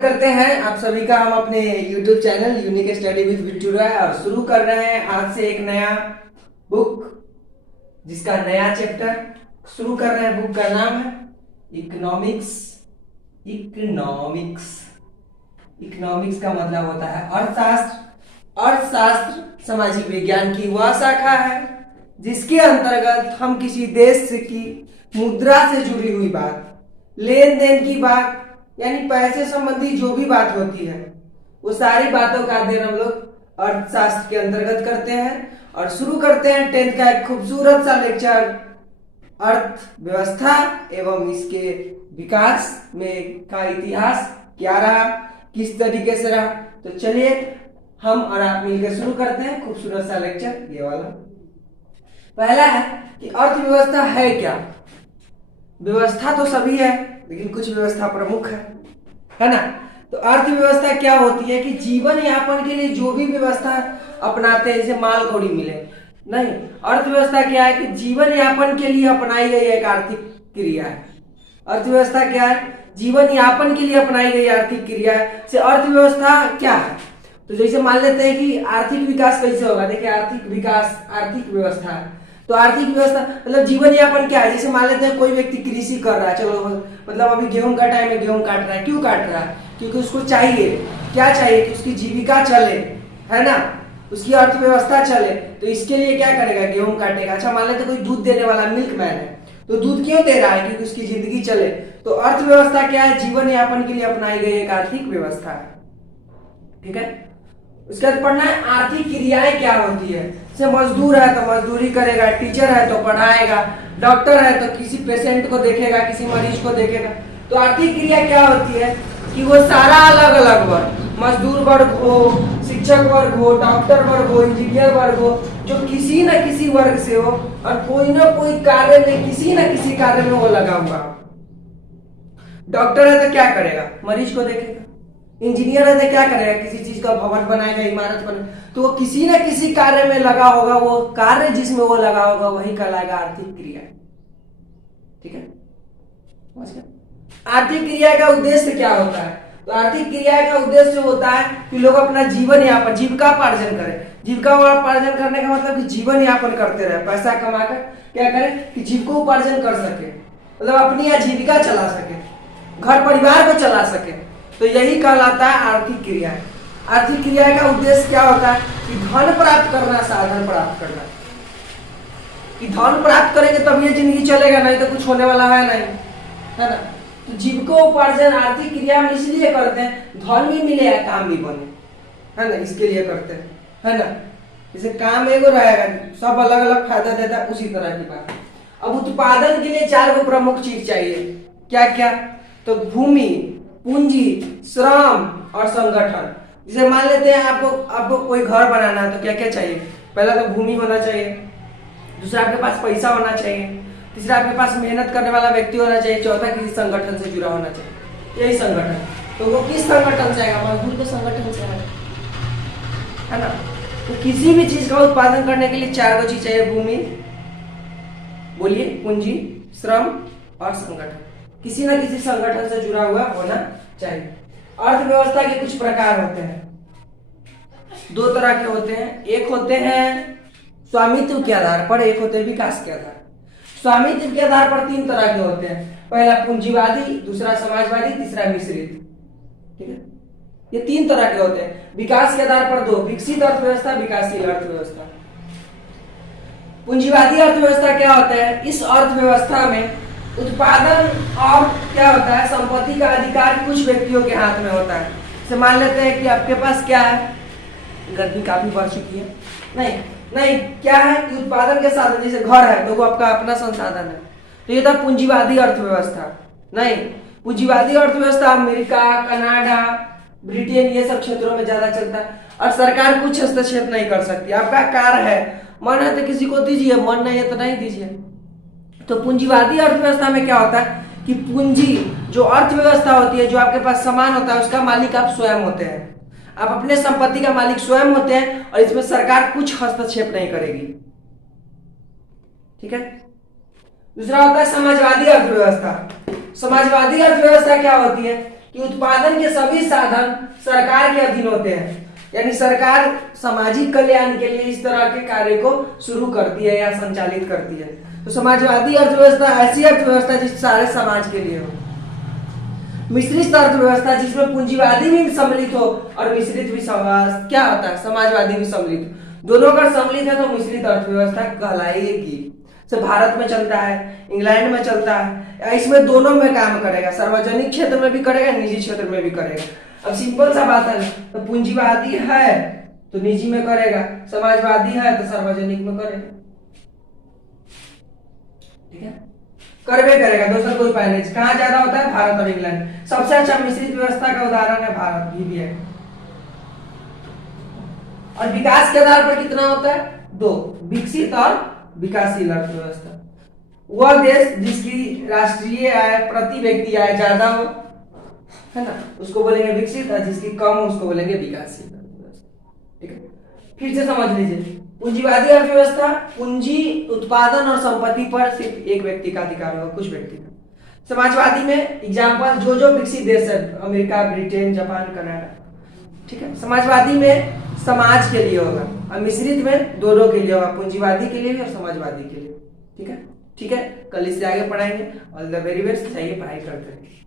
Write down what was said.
करते हैं आप सभी का हम अपने YouTube channel unique study with Bittu Roy और शुरू कर रहे हैं आज से एक नया बुक जिसका नया चैप्टर शुरू कर रहे हैं। बुक का नाम है इकोनॉमिक्स। इकोनॉमिक्स इकोनॉमिक्स का मतलब होता है अर्थशास्त्र। अर्थशास्त्र सामाजिक विज्ञान की वह शाखा है जिसके अंतर्गत हम किसी देश की मुद्रा से जुड़ी हुई बात, लेन देन की बात, यानी पैसे संबंधी जो भी बात होती है वो सारी बातों का अध्ययन हम लोग अर्थशास्त्र के अंतर्गत करते हैं। और शुरू करते हैं 10th का एक खूबसूरत सा लेक्चर अर्थव्यवस्था एवं इसके विकास में का इतिहास क्या रहा, किस तरीके से रहा। तो चलिए हम और आप मिलकर शुरू करते हैं खूबसूरत सा लेक्चर। ये वाला पहला है कि अर्थव्यवस्था है क्या। व्यवस्था तो सभी है लेकिन कुछ व्यवस्था प्रमुख है ना। तो अर्थव्यवस्था क्या होती है कि जीवन यापन के लिए जो भी व्यवस्था अपनाते हैं, जैसे माल कौड़ी मिले नहीं। अर्थव्यवस्था क्या है कि जीवन यापन के लिए अपनाई गई एक आर्थिक क्रिया है। अर्थव्यवस्था क्या है? जीवन यापन के लिए अपनाई गई आर्थिक क्रिया है। से अर्थव्यवस्था क्या है? तो जैसे मान लेते हैं कि आर्थिक विकास कैसे होगा। देखिए आर्थिक विकास आर्थिक व्यवस्था है। तो आर्थिक व्यवस्था मतलब जीवन यापन क्या है। जैसे मान लेते हैं कोई व्यक्ति कृषि कर रहा है, चलो मतलब अभी गेहूं का टाइम है, गेहूं काट रहा है। क्यों काट रहा है? क्योंकि उसको चाहिए, क्या चाहिए कि उसकी जीविका चले, है ना, उसकी अर्थव्यवस्था चले। तो इसके लिए क्या करेगा? गेहूं काटेगा। अच्छा मान लेते कोई दूध देने वाला मिल्क मैन है, तो दूध क्यों दे रहा है? क्योंकि उसकी जिंदगी चले। तो अर्थव्यवस्था क्या है? जीवन यापन के लिए अपनाई गई एक आर्थिक व्यवस्था है। ठीक है। उसके बाद पढ़ना है आर्थिक क्रियाएं क्या होती है। जैसे मजदूर है तो मजदूरी करेगा, टीचर है तो पढ़ाएगा, डॉक्टर है तो किसी पेशेंट को देखेगा, किसी मरीज को देखेगा। तो आर्थिक क्रिया क्या होती है कि वो सारा अलग अलग वर्ग, मजदूर वर्ग हो, शिक्षक वर्ग हो, डॉक्टर वर्ग हो, इंजीनियर वर्ग हो, जो किसी न किसी वर्ग से हो और कोई ना कोई कार्य में, किसी न किसी कार्य में वो लगा हुआ। डॉक्टर है तो क्या करेगा? मरीज को देखेगा। इंजीनियर है तो क्या करेगा? किसी चीज का भवन बनाएगा, इमारत बनाएगा। तो वो किसी न किसी कार्य में लगा होगा। वो कार्य जिसमें वो लगा होगा वही कहलाएगा आर्थिक क्रिया। ठीक है। आर्थिक क्रिया का उद्देश्य क्या होता है? तो आर्थिक क्रिया का उद्देश्य होता है कि लोग अपना जीवन यापन, जीविकापार्जन करें। जीविकापार्जन करने का मतलब कि जीवन यापन करते रहे, पैसा कमाकर क्या करें कि जीविकोपार्जन कर सके, मतलब अपनी आजीविका चला सके, घर परिवार को चला सके। तो यही कहलाता है आर्थिक क्रिया। आर्थिक क्रिया का उद्देश्य क्या होता है कि धन प्राप्त करना, साधन प्राप्त करना। कि धन प्राप्त करेंगे तब ये जिंदगी चलेगा, नहीं तो कुछ होने वाला है नहीं, है ना। तो जीविकोपार्जन आर्थिक क्रिया में इसलिए करते हैं धन भी मिले या काम भी बने, है ना, इसके लिए करते हैं, है ना। जैसे काम एगो रहेगा, सब अलग अलग फायदा देता है, उसी तरह की बात। अब उत्पादन के लिए 4 गो प्रमुख चीज चाहिए। क्या क्या? तो भूमि, पूंजी, श्रम और संगठन। जैसे मान लेते हैं आपको कोई घर बनाना है तो क्या क्या चाहिए? पहला तो भूमि होना चाहिए, दूसरा आपके पास पैसा होना चाहिए, तीसरा आपके पास मेहनत करने वाला व्यक्ति होना चाहिए, चौथा किसी संगठन से जुड़ा होना चाहिए। यही संगठन। तो वो किस संगठन से आएगा? मजदूर के संगठन से आएगा, है ना। तो किसी भी चीज का उत्पादन करने के लिए 4 गो चीज चाहिए। भूमि, बोलिए, पूंजी, श्रम और संगठन। किसी न किसी संगठन से जुड़ा हुआ होना चाहिए। अर्थव्यवस्था के कुछ प्रकार होते हैं, 2 तरह के होते हैं। एक होते हैं स्वामित्व के आधार पर, एक होते हैं विकास के आधार। स्वामित्व के आधार पर 3 तरह के होते हैं। पहला पूंजीवादी, दूसरा समाजवादी, तीसरा मिश्रित। ठीक है। ये 3 तरह के होते हैं। विकास के आधार पर 2, विकसित अर्थव्यवस्था, विकासशील अर्थव्यवस्था। पूंजीवादी अर्थव्यवस्था क्या होता है? इस अर्थव्यवस्था में उत्पादन और क्या होता है, संपत्ति का अधिकार कुछ व्यक्तियों के हाथ में होता है। जैसे मान लेते हैं कि आपके पास क्या है, गर्मी काफी बढ़ चुकी है, नहीं क्या है कि उत्पादन के साधन, जैसे घर है तो वो आपका अपना संसाधन है। तो ये था पूंजीवादी अर्थव्यवस्था। नहीं, पूंजीवादी अर्थव्यवस्था अमेरिका, कनाडा, ब्रिटेन, ये सब क्षेत्रों में ज्यादा चलता है और सरकार कुछ हस्तक्षेप नहीं कर सकती। आपका कार्य है, मन है तो किसी को दीजिए, मन नहीं है तो नहीं दीजिए। तो पूंजीवादी अर्थव्यवस्था में क्या होता है कि पूंजी जो अर्थव्यवस्था होती है, जो आपके पास सामान होता है, उसका मालिक आप स्वयं होते हैं। आप अपने संपत्ति का मालिक स्वयं होते हैं और इसमें सरकार कुछ हस्तक्षेप नहीं करेगी। ठीक है। दूसरा होता है समाजवादी अर्थव्यवस्था। समाजवादी अर्थव्यवस्था क्या होती है कि कि उत्पादन के सभी साधन सरकार के अधीन होते हैं, यानी सरकार सामाजिक कल्याण के लिए इस तरह के कार्य को शुरू करती है या संचालित करती है। तो समाजवादी अर्थव्यवस्था ऐसी अर्थव्यवस्था जिस सारे समाज के लिए हो। मिश्रित अर्थव्यवस्था जिसमें पूंजीवादी भी सम्मिलित हो और मिश्रित भी क्या होता है, समाजवादी भी सम्मिलित, दोनों का सम्मिलित है तो मिश्रित अर्थव्यवस्था कहलाएगी। से भारत में चलता है, इंग्लैंड में चलता है, इसमें दोनों में काम करेगा, सार्वजनिक क्षेत्र में भी करेगा, निजी क्षेत्र में भी करेगा। अब सिंपल सा बात है, तो पूंजीवादी है तो निजी में करेगा, समाजवादी है तो सार्वजनिक में करेगा, ठीक है, करवे करेगा, दूसरा कोई उपाय नहीं। कहाँ ज्यादा होता है, भारत और इंग्लैंड। सबसे अच्छा मिश्रित व्यवस्था का उदाहरण है भारत भी है। और विकास के आधार पर कितना होता है, दो, विकसित और विकासशील अर्थव्यवस्था। वह देश जिसकी राष्ट्रीय आय प्रति व्यक्ति आय ज्यादा हो, है ना, उसको बोलेंगे विकसित, और जिसकी कम हो उसको बोलेंगे विकासशील अर्थव्यवस्था, ठीक है। फिर से समझ लीजिए, पूंजीवादी अर्थव्यवस्था, पूंजी उत्पादन और संपत्ति पर सिर्फ एक व्यक्ति का अधिकार होगा, कुछ व्यक्ति का। समाजवादी में एग्जाम्पल जो विकसित देश है, अमेरिका, ब्रिटेन, जापान, कनाडा, ठीक है। समाजवादी में समाज के लिए होगा और मिश्रित में दोनों के लिए होगा, पूंजीवादी के लिए भी और समाजवादी के लिए, ठीक है। ठीक है, कल इससे आगे पढ़ाएंगे। ऑल द वेरी बेस्ट, चाहिए पढ़ाई करते रहिए।